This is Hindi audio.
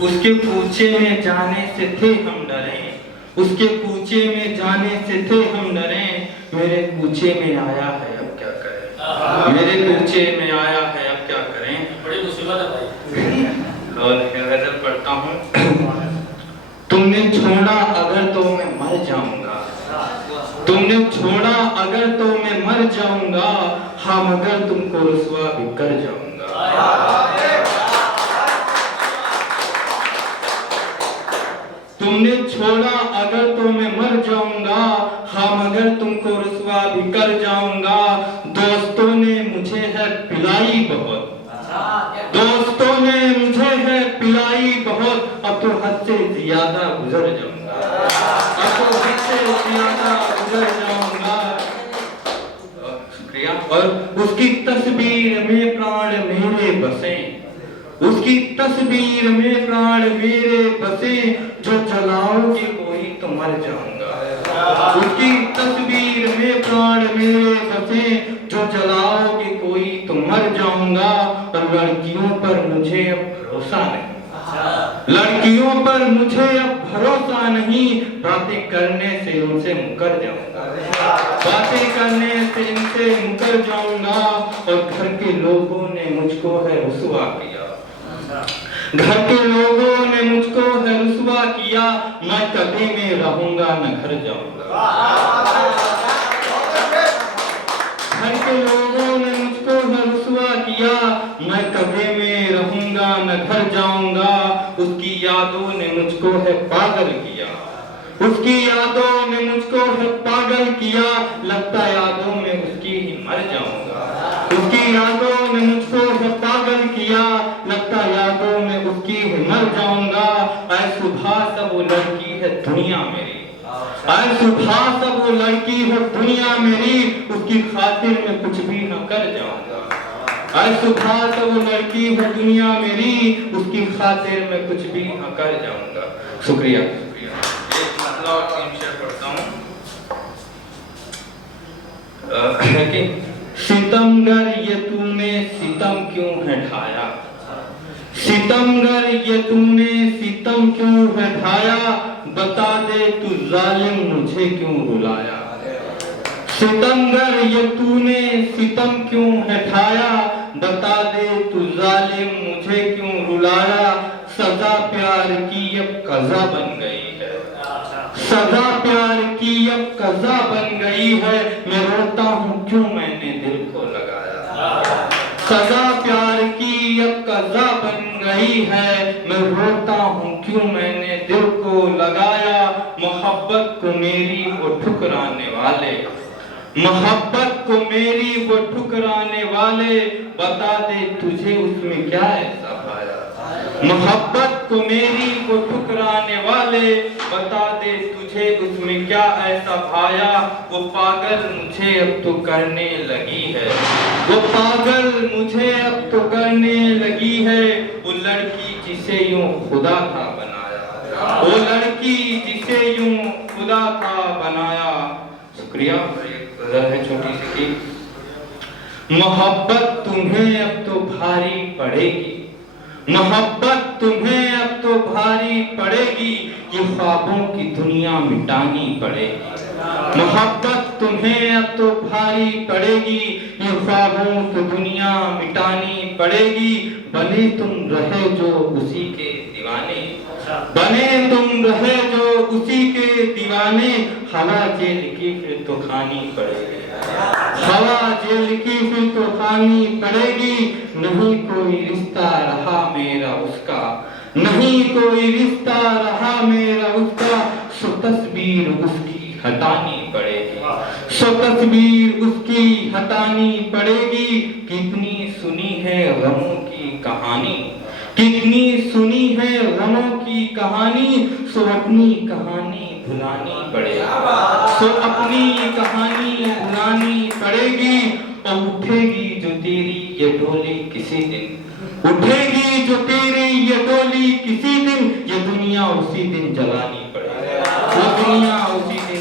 उसके कूचे में जाने से थे हम डरे, उसके कूचे में जाने से थे हम डरे, मेरे कूचे में आया है अब क्या करें, मेरे कूचे में आया है अब क्या करें। बड़ी मुसीबत है भाई। और गजल पढ़ता हूँ। तुमने छोड़ा अगर तो मैं मर जाऊंगा, तुमने छोड़ा अगर तो मैं मर जाऊंगा, हाँ मगर तुमको रुसवा भी कर जाऊंगा। तुमने छोड़ा अगर तो मैं मर जाऊंगा, हाँ मगर तुमको रुसवा भी कर जाऊंगा। दोस्तों ने मुझे है पिलाई बहुत, दोस्तों ने मुझे है पिलाई बहुत, अब तो हद से ज्यादा गुजर जाऊंगा, अब तो हद से ज्यादा गुजर जाऊंगा। शुक्रिया। और उसकी तस्वीर में प्राण मेरे बसे, उसकी तस्वीर में प्राण मेरे बसे, जो जलाओगे कोई तो मर जाऊंगा। उसकी तस्वीर में प्राण मेरे बसे, जो जलाओगे कोई तो मर जाऊंगा। और लड़कियों पर मुझे अब भरोसा नहीं, लड़कियों पर मुझे अब भरोसा नहीं, बातें करने से उनसे मुकर जाऊंगा, बातें करने से इनसे मुकर जाऊंगा। और घर के लोगों ने मुझको है रुसवा किया, घर के लोगों ने मुझको है रुसवा किया, मैं कभी में रहूंगा न घर जाऊंगा। घर के लोगों ने मुझको है रुसवा किया, मैं कभी में रहूंगा न घर जाऊंगा। उसकी यादों ने मुझको है पागल किया, उसकी यादों ने मुझको है पागल किया, लगता यादों में उसकी ही मर जाऊंगा। उसकी यादों ने मुझको है पागल किया, लगता यादों में उसकी ही मर जाऊंगा। ऐ सुबह सब वो लड़की है दुनिया मेरी, ऐ सुबह सब वो लड़की है दुनिया मेरी, उसकी खातिर में कुछ भी न कर जाऊंगा। ऐ सुबह सब वो लड़की है दुनिया मेरी, उसकी खातिर में कुछ भी न कर जाऊंगा। शुक्रिया। एक मतलब और तीन शेर पढ़ता हूँ। सितमगर ये तूने सितम क्यों है ढाया, सितमगर ये तूने सितम क्यों है ढाया, बता दे तू जालिम मुझे क्यों रुलाया। सितमगर ये तूने सितम क्यों है ढाया, बता दे तू जालिम मुझे क्यों रुलाया। सजा प्यार की अब कज़ा बन गई है, सजा प्यार की अब कज़ा बन गई है, मैं रोता हूँ क्यों मैंने दिल को लगाया। सजा प्यार की अब कज़ा बन गई है, मैं रोता हूँ क्यों मैंने दिल को लगाया। मोहब्बत को मेरी वो ठुकराने वाले, मोहब्बत को मेरी वो ठुकराने वाले, बता दे तुझे उसमें क्या ऐसा पाया। मोहब्बत को मेरी को ठुकराने वाले, बता दे तुझे उसमें क्या ऐसा भाया। वो पागल मुझे अब तो करने लगी है, वो पागल मुझे अब तो करने लगी है। वो लड़की जिसे यूं खुदा था बनाया, वो लड़की जिसे यूं खुदा था बनाया। शुक्रिया। एक गजल है छोटी सी की। मोहब्बत तुम्हें अब तो भारी पड़ेगी, मोहब्बत तुम्हें अब तो भारी पड़ेगी, ये ख्वाबों की दुनिया मिटानी पड़ेगी। मोहब्बत तुम्हें अब तो भारी पड़ेगी, ये ख्वाबों की दुनिया मिटानी पड़ेगी। बने तुम रहे जो उसी के दीवाने, बने तुम रहे जो उसी के दीवाने, हवा जेल की फिर तो खानी पड़ेगी, हवा जेल की फिर तो खानी पड़ेगी। नहीं कोई रिश्ता रहा मेरा उसका, नहीं कोई रिश्ता रहा मेरा उसका, सो तस्वीर उसकी हटानी पड़ेगी, सो तस्वीर उसकी हटानी पड़ेगी। कितनी सुनी है गमों की कहानी, कितनी सुनी है गमों की कहानी, सो अपनी कहानी भुलानी पड़ेगी, सो अपनी कहानी भुलानी पड़ेगी। और उठेगी जो तेरी ये डोली किसी दिन, उठेगी जो तेरी ये डोली किसी दिन, ये दुनिया उसी दिन जलानी पड़ेगी, वो दुनिया उसी दिन